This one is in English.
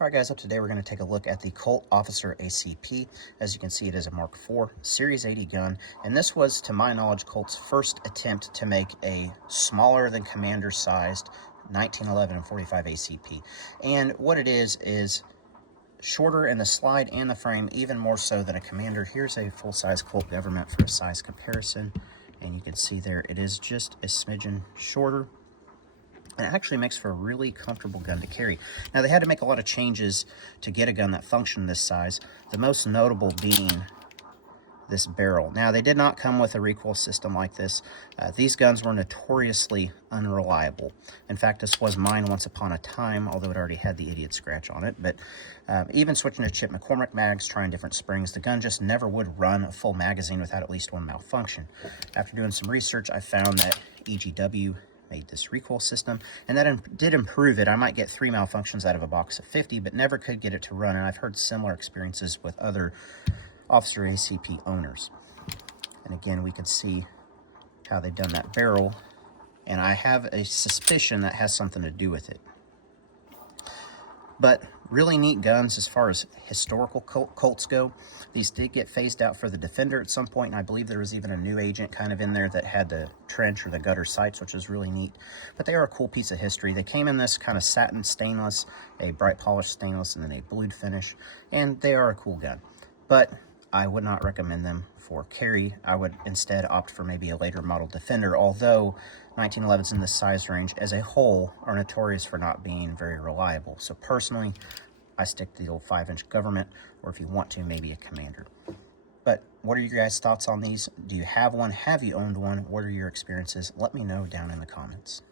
Alright guys, today we're going to take a look at the Colt Officer ACP. As you can see, it is a Mark IV Series 80 gun, and this was, to my knowledge, Colt's first attempt to make a smaller than Commander sized 1911 and 45 ACP. And what it is shorter in the slide and the frame, even more so than a Commander. Here's a full-size Colt Government for a size comparison, and you can see there it is just a smidgen shorter. And it actually makes for a really comfortable gun to carry. Now, they had to make a lot of changes to get a gun that functioned this size, the most notable being this barrel. Now, they did not come with a recoil system like this. These guns were notoriously unreliable. In fact, this was mine once upon a time, although it already had the idiot scratch on it. But even switching to Chip McCormick mags, trying different springs, the gun just never would run a full magazine without at least one malfunction. After doing some research, I found that EGW made this recoil system, and that did improve it. I might get 3 malfunctions out of a box of 50, but never could get it to run, and I've heard similar experiences with other Officer ACP owners. And again, we can see how they've done that barrel, and I have a suspicion that has something to do with it. But really neat guns as far as historical Colts go. These did get phased out for the Defender at some point, and I believe there was even a new agent kind of in there that had the trench or the gutter sights, which is really neat. But they are a cool piece of history. They came in this kind of satin stainless, a bright polished stainless, and then a blued finish, and they are a cool gun. But I would not recommend them for carry. I would instead opt for maybe a later model Defender, although 1911s in this size range as a whole are notorious for not being very reliable. So personally, I stick to the old 5-inch Government, or if you want to, maybe a Commander. But what are your guys' thoughts on these? Do you have one? Have you owned one? What are your experiences? Let me know down in the comments.